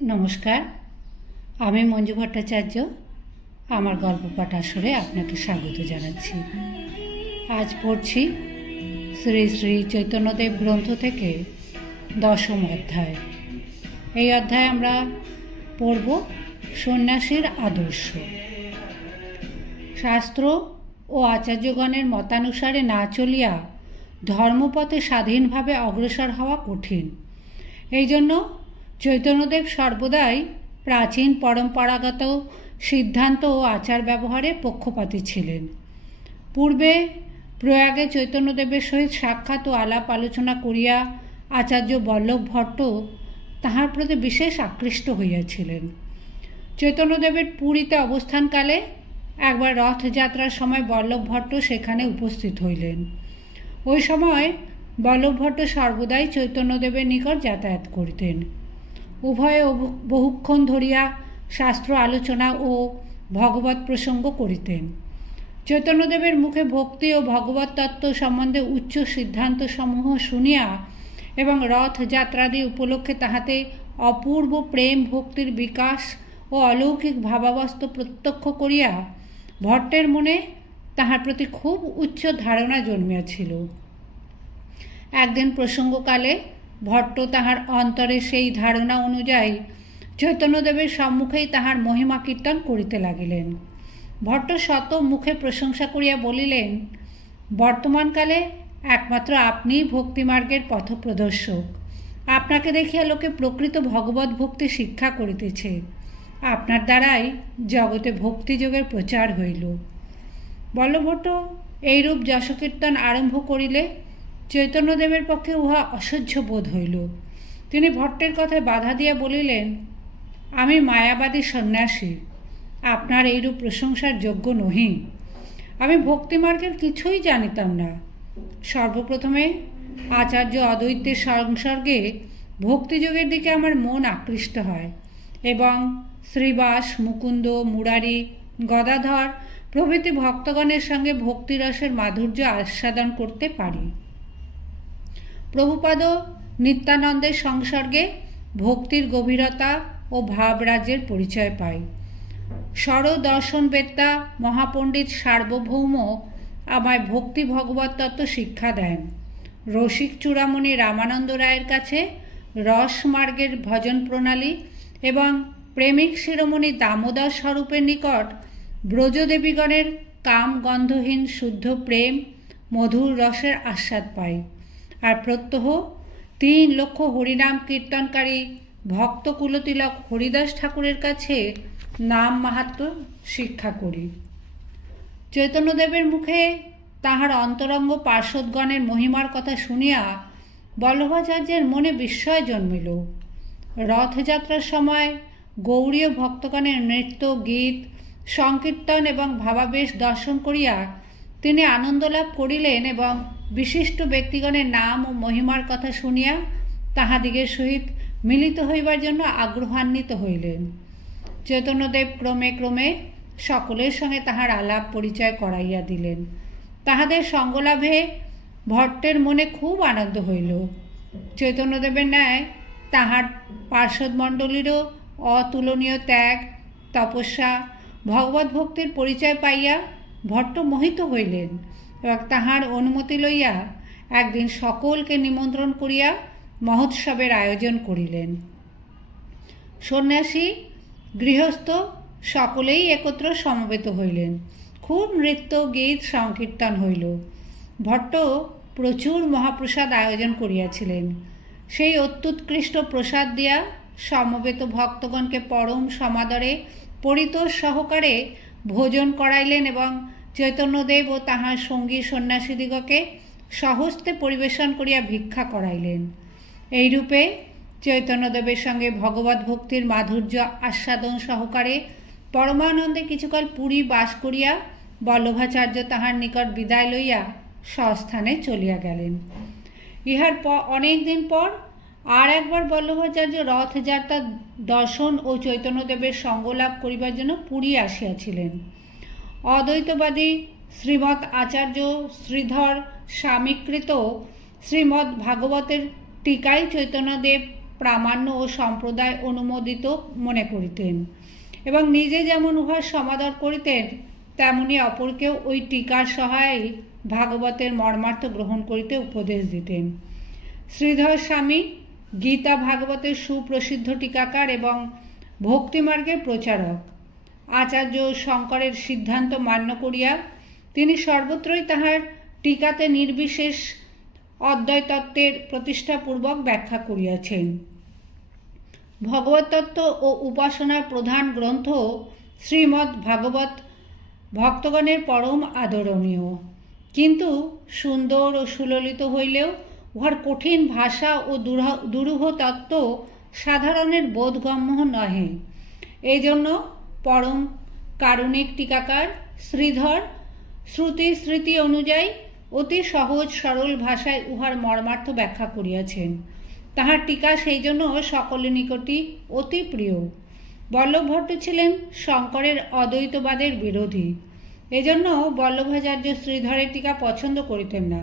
নমস্কার, আমি মঞ্জু ভট্টাচার্য। আমার গল্প পাঠ আসরে আপনাকে স্বাগত জানাচ্ছি। আজ পড়ছি শ্রী শ্রী চৈতন্যদেব গ্রন্থ থেকে 10ম অধ্যায়। এই অধ্যায়ে আমরা পড়ব সন্ন্যাসীর আদর্শ। শাস্ত্র ও আচার্যগণের মতানুসারে না চলিয়া ধর্মপথে স্বাধীনভাবে অগ্রসর হওয়া কঠিন। এই জন্য চৈতন্যদেব সর্বদাই প্রাচীন পরম্পরাগত সিদ্ধান্ত ও আচার ব্যবহারে পক্ষপাতী ছিলেন। পূর্বে প্রয়াগে চৈতন্যদেবের সহিত সাক্ষাৎ ও আলাপ আলোচনা করিয়া আচার্য বল্লভ ভট্ট তাহার প্রতি বিশেষ আকৃষ্ট হইয়াছিলেন। চৈতন্যদেবের পুরীতে অবস্থানকালে একবার রথযাত্রার সময় বল্লভ ভট্ট সেখানে উপস্থিত হইলেন। ওই সময় বল্লভ ভট্ট সর্বদাই চৈতন্যদেবের নিকট যাতায়াত করিতেন। উভয়ে বহুক্ষণ ধরিয়া শাস্ত্র আলোচনা ও ভগবত প্রসঙ্গ করিতেন। চৈতন্যদেবের মুখে ভক্তি ও ভগবত তত্ত্ব সম্বন্ধে উচ্চ সিদ্ধান্তসমূহ শুনিয়া এবং রথযাত্রাদি উপলক্ষে তাহাতে অপূর্ব প্রেম ভক্তির বিকাশ ও অলৌকিক ভাবাবস্থ প্রত্যক্ষ করিয়া ভট্টের মনে তাহার প্রতি খুব উচ্চ ধারণা জন্মিয়াছিল। একদিন প্রসঙ্গকালে ভট্ট তাহার অন্তরে সেই ধারণা অনুযায়ী চৈতন্যদেবের সম্মুখেই তাহার মহিমা কীর্তন করিতে লাগিলেন। ভট্ট শত মুখে প্রশংসা করিয়া বলিলেন, বর্তমানকালে একমাত্র আপনিই ভক্তিমার্গের পথপ্রদর্শক। আপনাকে দেখিয়া লোকে প্রকৃত ভগবত ভক্তি শিক্ষা করিতেছে। আপনার দ্বারাই জগতে ভক্তিযোগের প্রচার হইল। বল্লভট্ট এইরূপ যশকীর্তন আরম্ভ করিলে চৈতন্যদেবের পক্ষে উহা অসহ্য বোধ হইল। তিনি ভট্টের কথায় বাধা দিয়া বলিলেন, আমি মায়াবাদী সন্ন্যাসী, আপনার এইরূপ প্রশংসার যোগ্য নহি। আমি ভক্তিমার্গের কিছুই জানিতাম না। সর্বপ্রথমে আচার্য অদ্বৈতের সংসর্গে ভক্তিযোগের দিকে আমার মন আকৃষ্ট হয় এবং শ্রীবাস, মুকুন্দ, মুরারি, গদাধর প্রভৃতি ভক্তগণের সঙ্গে ভক্তিরসের মাধুর্য আস্বাদন করতে পারি। প্রভুপাদ নিত্যানন্দের সংসর্গে ভক্তির গভীরতা ও ভাবরাজ্যের পরিচয় পাই। সরদর্শনবেত্তা মহাপণ্ডিত সার্বভৌম আমায় ভক্তি ভগবত তত্ত্ব শিক্ষা দেন। রসিক চূড়ামণি রামানন্দ রায়ের কাছে রসমার্গের ভজন প্রণালী এবং প্রেমিক শিরোমণি দামোদর স্বরূপের নিকট ব্রজদেবীগণের কাম গন্ধহীন শুদ্ধ প্রেম মধুর রসের আস্বাদ পাই। আর প্রত্যহ 3 লক্ষ হরিনাম কীর্তনকারী ভক্ত কুলতিলক হরিদাস ঠাকুরের কাছে নাম মাহাত্ম্য শিক্ষা করি। চৈতন্যদেবের মুখে তাহার অন্তরঙ্গ পার্শ্বদগণের মহিমার কথা শুনিয়া বল্লভাচার্যের মনে বিস্ময় জন্মিল। রথযাত্রার সময় গৌড়ীয় ভক্তগণের নৃত্য, গীত, সংকীর্তন এবং ভাবাবেশ দর্শন করিয়া তিনি আনন্দ লাভ করিলেন এবং বিশিষ্ট ব্যক্তিগণের নাম ও মহিমার কথা শুনিয়া তাহাদিগের সহিত মিলিত হইবার জন্য আগ্রহান্বিত হইলেন। চৈতন্যদেব ক্রমে ক্রমে সকলের সঙ্গে তাহার আলাপ পরিচয় করাইয়া দিলেন। তাহাদের সঙ্গলাভে ভট্টের মনে খুব আনন্দ হইল। চৈতন্যদেবের ন্যায় তাহার পার্শ্বদমণ্ডলীরও অতুলনীয় ত্যাগ, তপস্যা, ভগবত ভক্তির পরিচয় পাইয়া ভট্ট মোহিত হইলেন এবং তাহার অনুমতি লইয়া একদিন সকলকে নিমন্ত্রণ করিয়া মহোৎসবের আয়োজন করিলেন। সন্ন্যাসী, গৃহস্থ সকলেই একত্র সমবেত হইলেন। খুব নৃত্য, গীত, সংকীর্তন হইল। ভট্ট প্রচুর মহাপ্রসাদ আয়োজন করিয়াছিলেন। সেই অত্যুৎকৃষ্ট প্রসাদ দিয়া সমবেত ভক্তগণকে পরম সমাদরে পরিতোষ সহকারে ভোজন করাইলেন এবং চৈতন্যদেব ও তাহার সঙ্গী সন্ন্যাসীদিগকে স্বহস্তে পরিবেশন করিয়া ভিক্ষা করাইলেন। এইরূপে চৈতন্যদেবের সঙ্গে ভগবত ভক্তির মাধুর্য আস্বাদন সহকারে পরমানন্দে কিছুকাল পুরী বাস করিয়া বল্লভাচার্য তাহার নিকট বিদায় লইয়া স্বস্থানে চলিয়া গেলেন। ইহার অনেক দিন পর আর একবার বল্লভাচার্য রথযাত্রা দর্শন ও চৈতন্যদেবের সঙ্গলাভ করিবার জন্য পুরী আসিয়াছিলেন। অদ্বৈতবাদী শ্রীমৎ আচার্য শ্রীধর স্বামীকৃত শ্রীমৎ ভাগবতের টিকায় চৈতন্যদেব প্রামাণ্য ও সম্প্রদায় অনুমোদিত মনে করিতেন এবং নিজে যেমন উহার সমাদর করিতেন তেমনি অপরকেও ওই টিকার সহায়ে ভাগবতের মর্মার্থ গ্রহণ করিতে উপদেশ দিতেন। শ্রীধর স্বামী গীতা ভাগবতের সুপ্রসিদ্ধ টিকাকার এবং ভক্তিমার্গের প্রচারক। আচার্য শঙ্করের সিদ্ধান্ত মান্য করিয়া তিনি সর্বত্রই তাহার টিকাতে নির্বিশেষ অদ্বৈত তত্ত্বের প্রতিষ্ঠাপূর্বক ব্যাখ্যা করিয়াছেন। ভগবত তত্ত্ব ও উপাসনার প্রধান গ্রন্থ শ্রীমদ্ ভাগবত ভক্তগণের পরম আদরণীয়, কিন্তু সুন্দর ও সুললিত হইলেও উহার কঠিন ভাষা ও দুরূহ তত্ত্ব সাধারণের বোধগম্য নহে। এই জন্য পরম কারুণিক টিকাকার শ্রীধর শ্রুতি স্মৃতি অনুযায়ী অতি সহজ সরল ভাষায় উহার মর্মার্থ ব্যাখ্যা করিয়াছেন। তাহার টিকা সেই জন্য সকলের নিকটই অতি প্রিয়। বল্লভভট্ট ছিলেন শঙ্করের অদ্বৈতবাদের বিরোধী, এজন্য বল্লভাচার্য শ্রীধরের টিকা পছন্দ করিতেন না।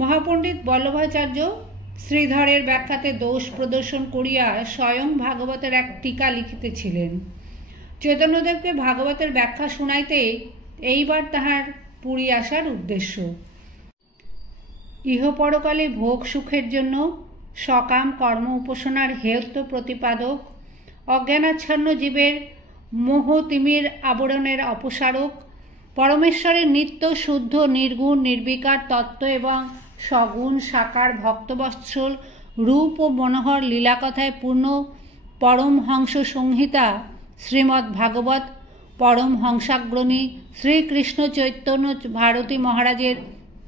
মহাপণ্ডিত বল্লভাচার্য শ্রীধরের ব্যাখ্যাতে দোষ প্রদর্শন করিয়া স্বয়ং ভাগবতের এক টিকা লিখিতেছিলেন। চৈতন্যদেবকে ভাগবতের ব্যাখ্যা শুনাইতে এইবার তাহার পুরী আসার উদ্দেশ্য। ইহপরকালে ভোগ সুখের জন্য সকাম কর্ম উপাসনার হেয়ত্ব প্রতিপাদক, অজ্ঞানাচ্ছন্ন জীবের মোহ তিমির আবরণের অপসারক, পরমেশ্বরের নিত্য শুদ্ধ নির্গুণ নির্বিকার তত্ত্ব এবং সগুণ সাকার ভক্তবৎসল রূপ ও মনোহর লীলাকথায় পূর্ণ পরমহংস সংহিতা শ্রীমদ্ ভাগবত পরমহংসাগ্রণী শ্রীকৃষ্ণ চৈতন্য ভারতী মহারাজের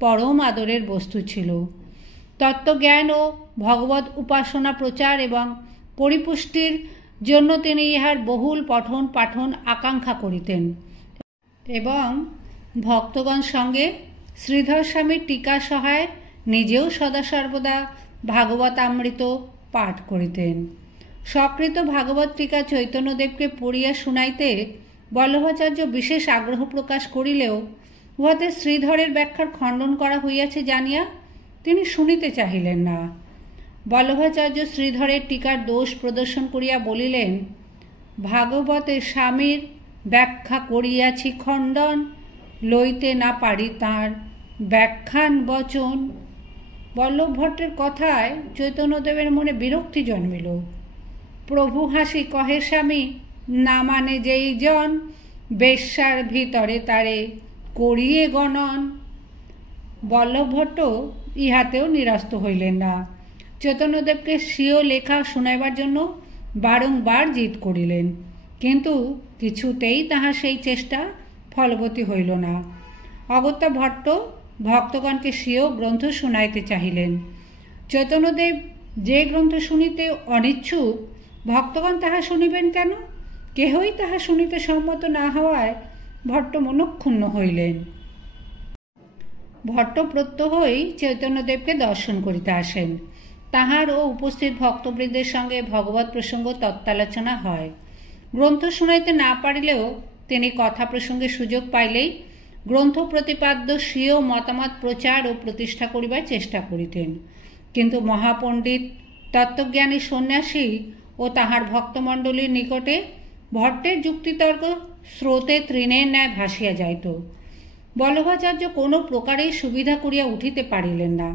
পরম আদরের বস্তু ছিল। তত্ত্বজ্ঞান ও ভগবত উপাসনা প্রচার এবং পরিপুষ্টির জন্য তিনি ইহার বহুল পঠন পাঠন আকাঙ্ক্ষা করিতেন এবং ভক্তগণ সঙ্গে শ্রীধর স্বামীর টিকা সহায় নিজেও সদা সর্বদা ভাগবতামৃত পাঠ করিতেন। সকৃত ভাগবত টিকা চৈতন্যদেবকে পড়িয়া শুনাইতে বল্লভাচার্য বিশেষ আগ্রহ প্রকাশ করিলেও উহাতে শ্রীধরের ব্যাখ্যার খণ্ডন করা হইয়াছে জানিয়া তিনি শুনিতে চাহিলেন না। বল্লভাচার্য শ্রীধরের টিকার দোষ প্রদর্শন করিয়া বলিলেন, ভাগবতে স্বামীর ব্যাখ্যা করিয়াছি খণ্ডন, লইতে না পারি তাঁর ব্যাখ্যান বচন। বল্লভভট্টের কথায় চৈতন্যদেবের মনে বিরক্তি জন্মিল। প্রভু হাসি কহে স্বামী, না মানে যেই জন বেশ্যার ভিতরে তারে করিয়ে গণন। বল্লভভট্ট ইহাতেও নিরস্ত হইলেন না। চৈতন্যদেবকে স্বীয় লেখা শুনাইবার জন্য বারংবার জিদ করিলেন, কিন্তু কিছুতেই তাহার সেই চেষ্টা ফলবতী হইল না। অগত্যা ভট্ট ভক্তগণকে স্বীয় গ্রন্থ শুনাইতে চাহিলেন। চৈতন্যদেব যে গ্রন্থ শুনিতে অনিচ্ছুক, ভক্তগণ তাহা শুনিবেন কেন? কেহই তাহা শুনিতে সম্মত না হওয়ায় ভট্ট মনক্ষুণ্ণ হইলেন। ভট্ট প্রত্যহই চৈতন্যদেবকে দর্শন করিতে আসেন। তাহার ও উপস্থিত ভক্তবৃন্দের সঙ্গে ভগবত প্রসঙ্গ তত্ত্বালোচনা হয়। গ্রন্থ শুনাইতে না পারিলেও তিনি কথা প্রসঙ্গে সুযোগ পাইলেই গ্রন্থ প্রতিপাদ্য স্বীয় মতামত প্রচার ও প্রতিষ্ঠা করিবার চেষ্টা করিতেন। কিন্তু মহাপণ্ডিত তত্ত্বজ্ঞানী সন্ন্যাসী ও তাহার ভক্তমণ্ডলীর নিকটে ভট্টের যুক্তিতর্ক স্রোতে তৃণের ন্যায় ভাসিয়া যাইত। বল্লভাচার্য কোনো প্রকারেই সুবিধা করিয়া উঠিতে পারিলেন না।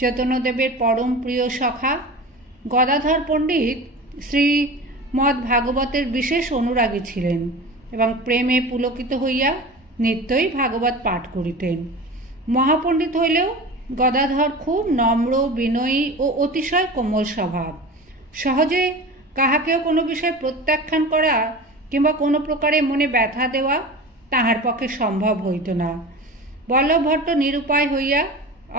চৈতন্যদেবের পরম প্রিয় সখা গদাধর পণ্ডিত শ্রীমদ্ ভাগবতের বিশেষ অনুরাগী ছিলেন এবং প্রেমে পুলকিত হইয়া নিত্যই ভাগবত পাঠ করিতেন। মহাপণ্ডিত হইলেও গদাধর খুব নম্র বিনয়ী ও অতিশয় কোমল স্বভাব। সহজে কাহাকেও কোনো বিষয় প্রত্যাখ্যান করা কিংবা কোনো প্রকারে মনে ব্যথা দেওয়া তাহার পক্ষে সম্ভব হইত না। বল্লভভট্ট নিরুপায় হইয়া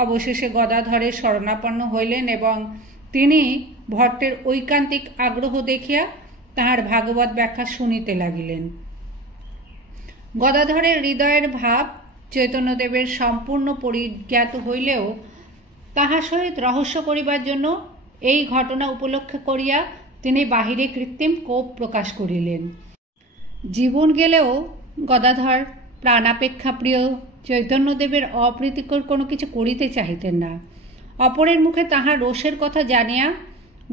অবশেষে গদাধরের শরণাপন্ন হইলেন এবং তিনি ভট্টের ঐকান্তিক আগ্রহ দেখিয়া তাহার ভাগবত ব্যাখ্যা শুনিতে লাগিলেন। গদাধরের হৃদয়ের ভাব চৈতন্যদেবের সম্পূর্ণ পরিজ্ঞাত হইলেও তাহার সহিত রহস্য করিবার জন্য এই ঘটনা উপলক্ষ করিয়া তিনি বাহিরে কৃত্রিম কোপ প্রকাশ করিলেন। জীবন গেলেও গদাধর প্রাণাপেক্ষা প্রিয় চৈতন্যদেবের অপ্রীতিকর কোনো কিছু করিতে চাহিতেন না। অপরের মুখে তাহার রোষের কথা জানিয়া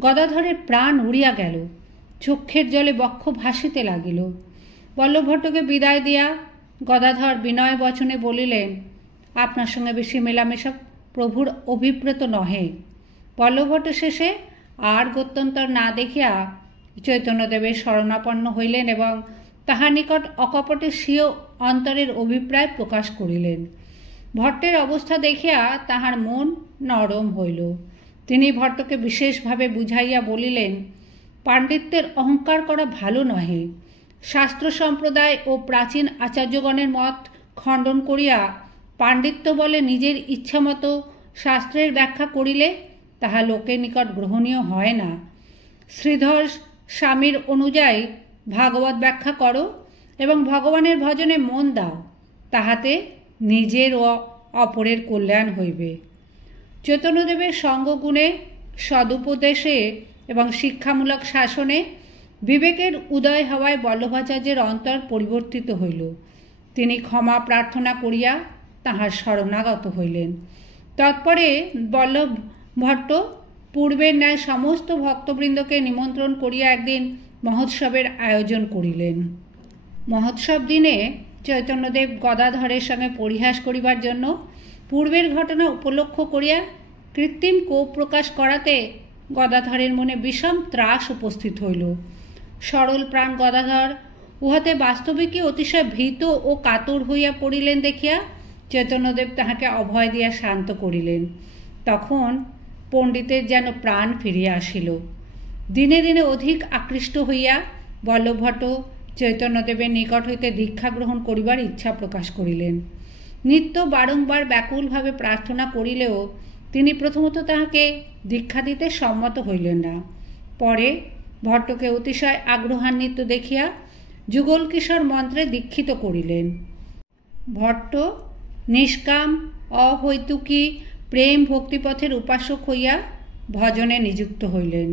গদাধরের প্রাণ উড়িয়া গেল, চক্ষের জলে বক্ষ ভাসিতে লাগিল। বল্লভভট্টকে বিদায় দিয়া গদাধর বিনয় বচনে বলিলেন, আপনার সঙ্গে বেশি মেলামেশা প্রভুর অভিপ্রেত নহে। বল্লভভট্ট শেষে আর গত্যন্তর না দেখিয়া চৈতন্যদেবের শরণাপন্ন হইলেন এবং তাহার নিকট অকপটে স্বীয় অন্তরের অভিপ্রায় প্রকাশ করিলেন। ভট্টের অবস্থা দেখিয়া তাহার মন নরম হইল। তিনি ভট্টকে বিশেষভাবে বুঝাইয়া বলিলেন, পাণ্ডিত্যের অহংকার করা ভালো নহে। শাস্ত্র সম্প্রদায় ও প্রাচীন আচার্যগণের মত খণ্ডন করিয়া পাণ্ডিত্য বলে নিজের ইচ্ছামতো শাস্ত্রের ব্যাখ্যা করিলে তাহা লোকের নিকট গ্রহণীয় হয় না। শ্রীধর স্বামীর অনুযায়ী ভাগবত ব্যাখ্যা করো এবং ভগবানের ভজনে মন দাও, তাহাতে নিজের ও অপরের কল্যাণ হইবে। চৈতন্যদেবের সঙ্গগুণে, সদুপদেশে এবং শিক্ষামূলক শাসনে বিবেকের উদয় হওয়ায় বল্লভাচার্যের অন্তর পরিবর্তিত হইল। তিনি ক্ষমা প্রার্থনা করিয়া তাহার শরণাগত হইলেন। তৎপরে বল্লভ ভট্ট পূর্বের ন্যায় সমস্ত ভক্তবৃন্দকে নিমন্ত্রণ করিয়া একদিন মহোৎসবের আয়োজন করিলেন। মহোৎসব দিনে চৈতন্যদেব গদাধরের সঙ্গে পরিহাস করিবার জন্য পূর্বের ঘটনা উপলক্ষ করিয়া কৃত্রিম কোপ প্রকাশ করাতে গদাধরের মনে বিষম ত্রাস উপস্থিত হইল। সরল প্রাণ গদাধর উহাতে বাস্তবিকই অতিশয় ভীত ও কাতর হইয়া পড়িলেন দেখিয়া চৈতন্যদেব তাহাকে অভয় দিয়া শান্ত করিলেন। তখন পণ্ডিতের যেন প্রাণ ফিরিয়া আসিল। দিনে দিনে অধিক আকৃষ্ট হইয়া বল্লভভট্ট চৈতন্যদেবের নিকট হইতে দীক্ষা গ্রহণ করিবার ইচ্ছা প্রকাশ করিলেন। নিত্য বারংবার ব্যাকুলভাবে প্রার্থনা করিলেও তিনি প্রথমত তাহাকে দীক্ষা দিতে সম্মত হইলেন না। পরে ভট্টকে অতিশয় আগ্রহান্বিত দেখিয়া যুগলকিশোর মন্ত্রে দীক্ষিত করিলেন। ভট্ট নিষ্কাম অহৈতুকী প্রেম ভক্তিপথের উপাসক হইয়া ভজনে নিযুক্ত হইলেন।